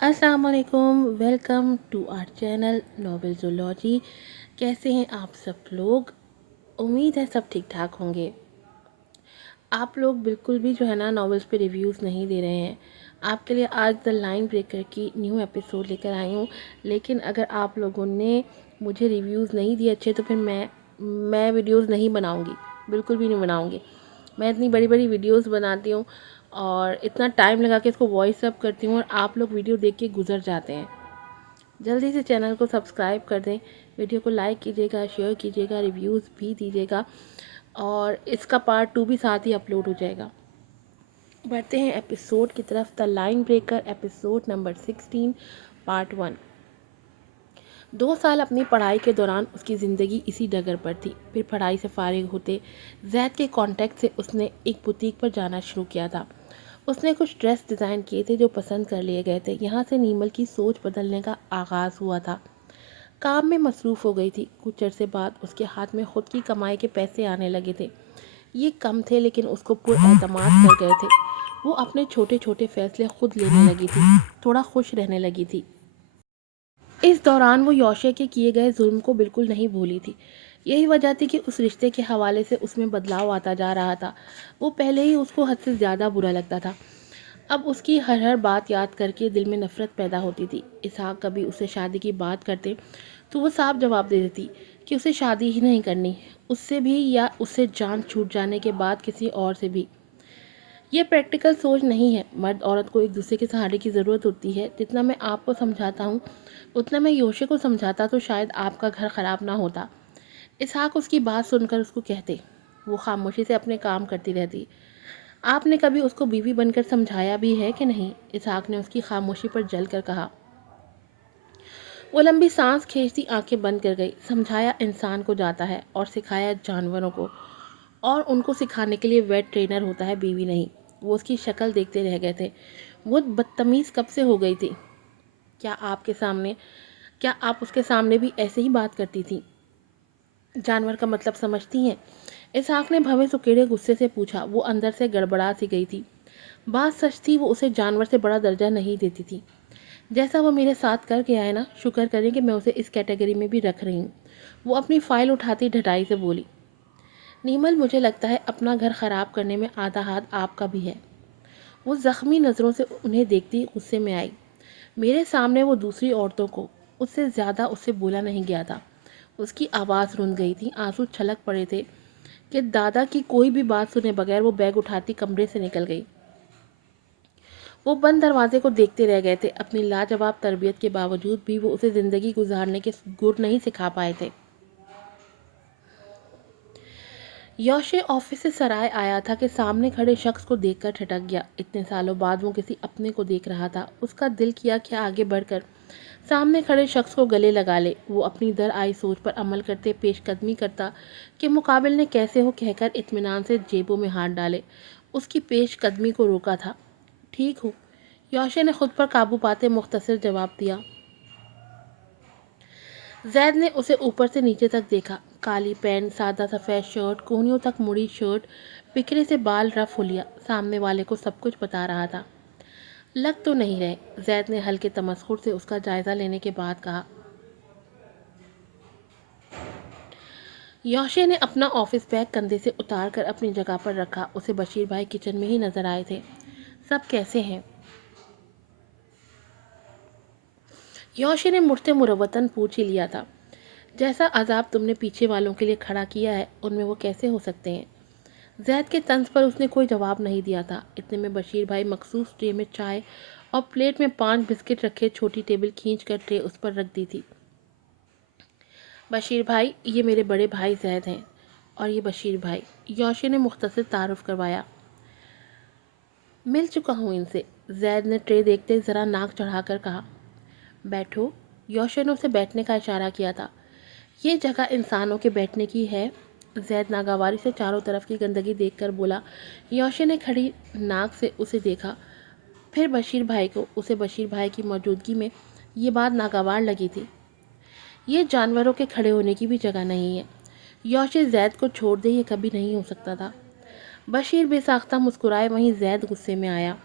अस्सलाम वालेकुम। Welcome to our channel novel zoology. कैसे हैं आप सब लोग? उम्मीद है सब ठीक ठाक होंगे। आप लोग बिल्कुल भी जो है ना नॉवेल्स पे रिव्यूज़ नहीं दे रहे हैं। आपके लिए आज द लाइन ब्रेकर की न्यू एपिसोड लेकर आई हूँ। लेकिन अगर आप लोगों ने मुझे रिव्यूज़ नहीं दिए अच्छे तो फिर मैं वीडियोज़ नहीं बनाऊँगी, बिल्कुल भी नहीं बनाऊँगी। मैं इतनी बड़ी बड़ी वीडियोस बनाती हूँ और इतना टाइम लगा के इसको वॉइस अप करती हूँ और आप लोग वीडियो देख के गुजर जाते हैं। जल्दी से चैनल को सब्सक्राइब कर दें, वीडियो को लाइक कीजिएगा, शेयर कीजिएगा, रिव्यूज़ भी दीजिएगा और इसका पार्ट 2 भी साथ ही अपलोड हो जाएगा। बढ़ते हैं एपिसोड की तरफ। The line breaker episode number 16 part 1। 2 साल अपनी पढ़ाई के दौरान उसकी ज़िंदगी इसी डगर पर थी। फिर पढ़ाई से फारिग होते जैद के कांटेक्ट से उसने एक बुटीक पर जाना शुरू किया था। उसने कुछ ड्रेस डिज़ाइन किए थे जो पसंद कर लिए गए थे। यहाँ से नीमल की सोच बदलने का आगाज़ हुआ था। काम में मसरूफ़ हो गई थी। कुछ अरसे बाद उसके हाथ में खुद की कमाई के पैसे आने लगे थे। ये कम थे लेकिन उसको पुरएतमाद कर गए थे। वो अपने छोटे छोटे फैसले खुद लेने लगी थी, थोड़ा खुश रहने लगी थी। इस दौरान वो यौशे के किए गए जुल्म को बिल्कुल नहीं भूली थी। यही वजह थी कि उस रिश्ते के हवाले से उसमें बदलाव आता जा रहा था। वो पहले ही उसको हद से ज़्यादा बुरा लगता था। अब उसकी हर हर बात याद करके दिल में नफ़रत पैदा होती थी। इसहाक कभी उसे शादी की बात करते तो वो साफ जवाब दे देती कि उसे शादी ही नहीं करनी, उससे भी या उससे जान छूट जाने के बाद किसी और से भी। ये प्रैक्टिकल सोच नहीं है। मर्द औरत को एक दूसरे के सहारे की ज़रूरत होती है। जितना मैं आपको समझाता हूँ उतना मैं योशे को समझाता तो शायद आपका घर ख़राब ना होता। इसहाक उसकी बात सुनकर उसको कहते। वो खामोशी से अपने काम करती रहती। आपने कभी उसको बीवी बनकर समझाया भी है कि नहीं? इसहाक ने उसकी खामोशी पर जल कर कहा। वो लंबी सांस खींचती आंखें बंद कर गई। समझाया इंसान को जाता है और सिखाया जानवरों को, और उनको सिखाने के लिए वेट ट्रेनर होता है, बीवी नहीं। वो उसकी शक्ल देखते रह गए थे। वो बदतमीज़ कब से हो गई थी? क्या आपके सामने क्या आप उसके सामने भी ऐसे ही बात करती थी? जानवर का मतलब समझती हैं? इसहाक ने भवें सुकेड़े गुस्से से पूछा। वो अंदर से गड़बड़ा सी गई थी। बात सच थी, वो उसे जानवर से बड़ा दर्जा नहीं देती थी। जैसा वो मेरे साथ कर गया है ना, शुक्र करें कि मैं उसे इस कैटेगरी में भी रख रही हूँ। वो अपनी फाइल उठाती ढटाई से बोली। नीमल, मुझे लगता है अपना घर ख़राब करने में आधा हाथ आपका भी है। वो ज़ख्मी नज़रों से उन्हें देखती गुस्से में आई। मेरे सामने वो दूसरी औरतों को उससे ज़्यादा उससे बोला नहीं गया था। उसकी आवाज़ रुंध गई थी, आंसू छलक पड़े थे कि दादा की कोई भी बात सुने बगैर वो बैग उठाती कमरे से निकल गई। वो बंद दरवाजे को देखते रह गए थे। अपनी लाजवाब तरबियत के बावजूद भी वो उसे ज़िंदगी गुजारने के गुर नहीं सिखा पाए थे। यौशे ऑफिस से सराय आया था कि सामने खड़े शख्स को देखकर ठटक गया। इतने सालों बाद वो किसी अपने को देख रहा था। उसका दिल किया कि आगे बढ़कर सामने खड़े शख्स को गले लगा ले। वो अपनी दर आई सोच पर अमल करते पेशकदमी करता कि मुकाबिल ने कैसे हो कहकर इत्मीनान से जेबों में हाथ डाले। उसकी पेशकदमी को रोका था। ठीक हो, यौशे ने खुद पर काबू पाते मुख्तसर जवाब दिया। जैद ने उसे ऊपर से नीचे तक देखा। काली पैंट, सादा सफ़ेद शर्ट, कोहनियों तक मुड़ी शर्ट, बिखरे से बाल, रफ हुलिया। सामने वाले को सब कुछ बता रहा था। लग तो नहीं रहे। जैद ने हल्के तमस्खुर से उसका जायज़ा लेने के बाद कहा। यौशे ने अपना ऑफिस बैग कंधे से उतार कर अपनी जगह पर रखा। उसे बशीर भाई किचन में ही नजर आए थे। सब कैसे हैं? यौशे ने मुड़ते मुरवतन पूछ ही लिया था। जैसा अजाब तुमने पीछे वालों के लिए खड़ा किया है उनमें वो कैसे हो सकते हैं? जैद के तंज पर उसने कोई जवाब नहीं दिया था। इतने में बशीर भाई मखसूस ट्रे में चाय और प्लेट में 5 बिस्किट रखे छोटी टेबल खींच कर ट्रे उस पर रख दी थी। बशीर भाई, ये मेरे बड़े भाई जैद हैं, और ये बशीर भाई। यौशे ने मुख्तसर तारुफ करवाया। मिल चुका हूँ इनसे। जैद ने ट्रे देखते ज़रा नाक चढ़ाकर कहा। बैठो। यौशे ने उसे बैठने का इशारा किया था। ये जगह इंसानों के बैठने की है। जैद नागवारी से चारों तरफ की गंदगी देखकर बोला। यौशे ने खड़ी नाक से उसे देखा, फिर बशीर भाई को। उसे बशीर भाई की मौजूदगी में ये बात नागवार लगी थी। ये जानवरों के खड़े होने की भी जगह नहीं है। यौशे जैद को छोड़ दे, ये कभी नहीं हो सकता था। बशीर बेसाख्ता मुस्कुराए, वहीं जैद गुस्से में आया।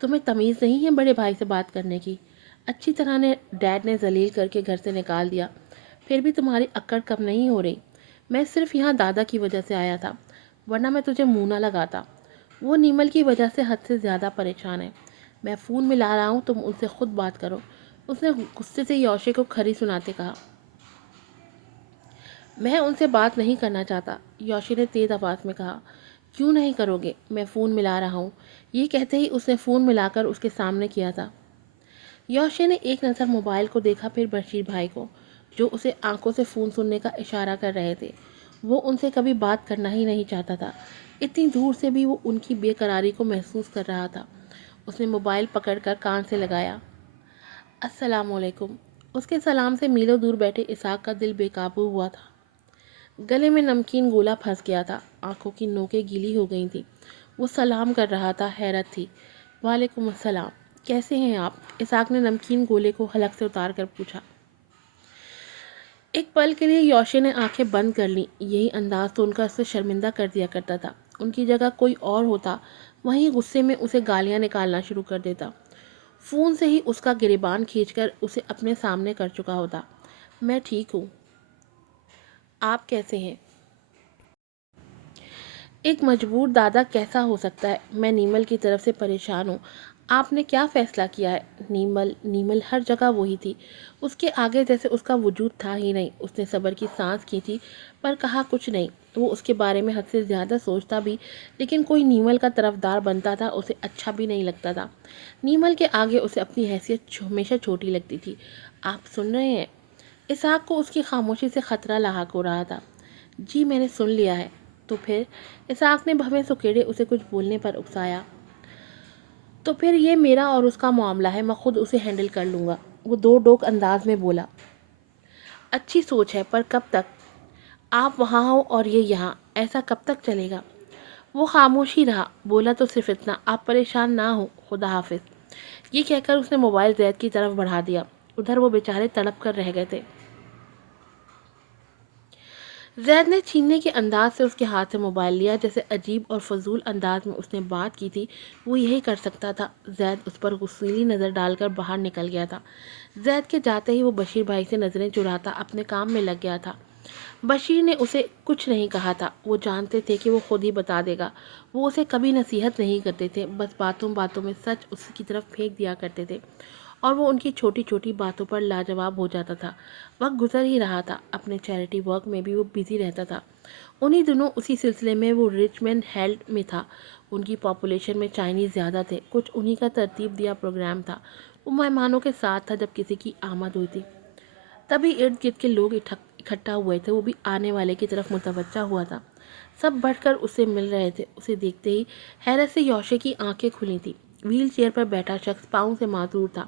तुम्हें तमीज़ नहीं है बड़े भाई से बात करने की? اچھی طرح نے ڈیڈ نے ذلیل کر کے گھر سے نکال دیا، پھر بھی تمہاری اکڑ کم نہیں ہو رہی۔ میں صرف یہاں دادا کی وجہ سے آیا تھا، ورنہ میں تجھے منہ نہ لگاتا۔ وہ نیمل کی وجہ سے حد سے زیادہ پریشان ہے۔ میں فون ملا رہا ہوں، تم ان سے خود بات کرو، اس نے غصے سے یوشے کو کھری سناتے کہا۔ میں ان سے بات نہیں کرنا چاہتا، یوشی نے تیز آواز میں کہا۔ کیوں نہیں کرو گے؟ میں فون ملا رہا ہوں۔ یہ کہتے ہی اس نے فون ملا کر اس کے سامنے کیا تھا۔ یوشی نے ایک نظر موبائل کو دیکھا، پھر بشیر بھائی کو، جو اسے آنکھوں سے فون سننے کا اشارہ کر رہے تھے۔ وہ ان سے کبھی بات کرنا ہی نہیں چاہتا تھا، اتنی دور سے بھی وہ ان کی بے قراری کو محسوس کر رہا تھا۔ اس نے موبائل پکڑ کر کان سے لگایا۔ السلام علیکم۔ اس کے سلام سے میلوں دور بیٹھے اسحاق کا دل بے قابو ہوا تھا۔ گلے میں نمکین گولا پھنس گیا تھا، آنکھوں کی نوکیں گیلی ہو گئی تھیں۔ وہ سلام کر رہا تھا، حیرت تھی۔ وعلیکم السلام، کیسے ہیں آپ؟ اسحاق نے نمکین گولے کو حلق سے اتار کر پوچھا۔ ایک پل کے لیے یوشے نے آنکھیں بند کر لیں، یہی انداز تو ان کا اسے شرمندہ کر دیا کرتا تھا۔ ان کی جگہ کوئی اور ہوتا، وہیں غصے میں اسے گالیاں نکالنا شروع کر دیتا، فون سے ہی اس کا گریبان کھینچ کر اسے اپنے سامنے کر چکا ہوتا۔ میں ٹھیک ہوں، آپ کیسے ہیں؟ ایک مجبور دادا کیسا ہو سکتا ہے؟ میں نیمل کی طرف سے پریشان ہوں۔ آپ نے کیا فیصلہ کیا ہے؟ نیمل ہر جگہ وہی تھی، اس کے آگے جیسے اس کا وجود تھا ہی نہیں۔ اس نے صبر کی سانس کی تھی، پر کہا کچھ نہیں۔ وہ اس کے بارے میں حد سے زیادہ سوچتا بھی، لیکن کوئی نیمل کا طرفدار بنتا تھا اسے اچھا بھی نہیں لگتا تھا۔ نیمل کے آگے اسے اپنی حیثیت ہمیشہ چھوٹی لگتی تھی۔ آپ سن رہے ہیں؟ اسحاق کو اس کی خاموشی سے خطرہ لاحق ہو رہا تھا۔ جی میں نے سن لیا ہے۔ تو پھر؟ اسحاق نے بھویں سکیڑے اسے کچھ بولنے پر اکسایا۔ تو پھر یہ میرا اور اس کا معاملہ ہے، میں خود اسے ہینڈل کر لوں گا، وہ دو ڈوک انداز میں بولا۔ اچھی سوچ ہے، پر کب تک؟ آپ وہاں ہو اور یہ یہاں، ایسا کب تک چلے گا؟ وہ خاموش ہی رہا، بولا تو صرف اتنا، آپ پریشان نہ ہو، خدا حافظ۔ یہ کہہ کر اس نے موبائل زید کی طرف بڑھا دیا۔ ادھر وہ بیچارے تڑپ کر رہ گئے تھے۔ زید نے چھیننے کے انداز سے اس کے ہاتھ سے موبائل لیا، جیسے عجیب اور فضول انداز میں اس نے بات کی تھی وہ یہی کر سکتا تھا۔ زید اس پر غصیلی نظر ڈال کر باہر نکل گیا تھا۔ زید کے جاتے ہی وہ بشیر بھائی سے نظریں چراتا اپنے کام میں لگ گیا تھا۔ بشیر نے اسے کچھ نہیں کہا تھا، وہ جانتے تھے کہ وہ خود ہی بتا دے گا۔ وہ اسے کبھی نصیحت نہیں کرتے تھے، بس باتوں باتوں میں سچ اس کی طرف پھینک دیا کرتے تھے، اور وہ ان کی چھوٹی چھوٹی باتوں پر لاجواب ہو جاتا تھا۔ وقت گزر ہی رہا تھا، اپنے چیریٹی ورک میں بھی وہ بزی رہتا تھا۔ انہی دنوں اسی سلسلے میں وہ رچمنڈ ہیلڈ میں تھا۔ ان کی پاپولیشن میں چائنیز زیادہ تھے، کچھ انہی کا ترتیب دیا پروگرام تھا۔ وہ مہمانوں کے ساتھ تھا جب کسی کی آمد ہوئی تھی، تبھی ارد گرد کے لوگ اکٹھا ہوئے تھے، وہ بھی آنے والے کی طرف متوجہ ہوا تھا۔ سب بڑھ کر اسے مل رہے تھے۔ اسے دیکھتے ہی حیرت سے یوشے کی آنکھیں کھلی تھیں۔ ویل چیئر پر بیٹھا شخص پاؤں سے معذور تھا،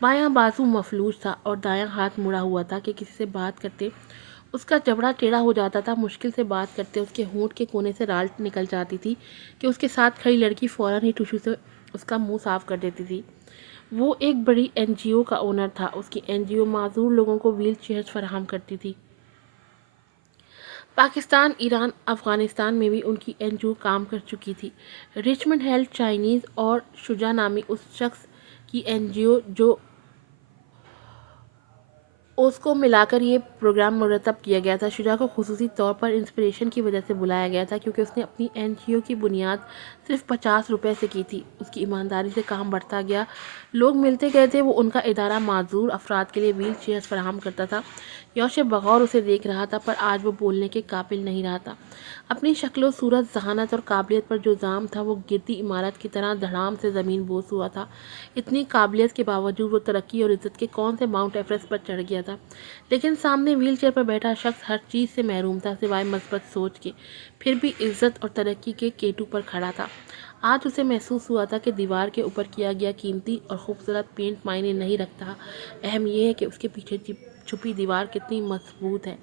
بایاں بازو مفلوج تھا اور دایاں ہاتھ مڑا ہوا تھا کہ کسی سے بات کرتے اس کا جبڑا ٹیڑھا ہو جاتا تھا، مشکل سے بات کرتے اس کے ہونٹ کے کونے سے رال نکل جاتی تھی کہ اس کے ساتھ کھڑی لڑکی فوراً ہی ٹشو سے اس کا منہ صاف کر دیتی تھی۔ وہ ایک بڑی این جی او کا اونر تھا، اس کی این جی او معذور لوگوں کو ویل چیئرز فراہم کرتی تھی۔ پاکستان، ایران، افغانستان میں بھی ان کی این جی او کام کر چکی تھی۔ رچمنڈ ہیلڈ چائنیز اور شجاع نامی اس شخص کی این جی او جو اس کو ملا کر یہ پروگرام مرتب کیا گیا تھا۔ شجاع کو خصوصی طور پر انسپریشن کی وجہ سے بلایا گیا تھا، کیونکہ اس نے اپنی این جی او کی بنیاد صرف 50 روپے سے کی تھی۔ اس کی ایمانداری سے کام بڑھتا گیا، لوگ ملتے گئے تھے۔ وہ ان کا ادارہ معذور افراد کے لیے ویل چیئرز فراہم کرتا تھا۔ یوشے بغور اسے دیکھ رہا تھا، پر آج وہ بولنے کے قابل نہیں رہا تھا۔ اپنی شکل و صورت، ذہانت اور قابلیت پر جو دام تھا، وہ گرتی عمارت کی طرح دھڑام سے زمین بوس ہوا تھا۔ اتنی قابلیت کے باوجود وہ ترقی اور عزت کے کون سے ماؤنٹ ایوریسٹ پر چڑھ گیا تھا، لیکن سامنے ویل چیئر پر بیٹھا شخص ہر چیز سے محروم تھا سوائے مثبت سوچ کے، پھر بھی عزت اور ترقی کے کیٹو پر کھڑا تھا۔ آج اسے محسوس ہوا تھا کہ دیوار کے اوپر کیا گیا قیمتی اور خوبصورت پینٹ معنی نہیں رکھتا، اہم یہ ہے کہ اس کے پیچھے چھپی دیوار کتنی مضبوط ہے۔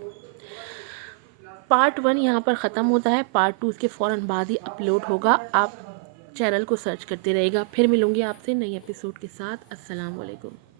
پارٹ 1 یہاں پر ختم ہوتا ہے، پارٹ 2 اس کے فوراً بعد ہی اپلوڈ ہوگا۔ آپ چینل کو سرچ کرتے رہے گا۔ پھر ملوں گی آپ سے نئی ایپیسوڈ کے ساتھ۔ السلام علیکم۔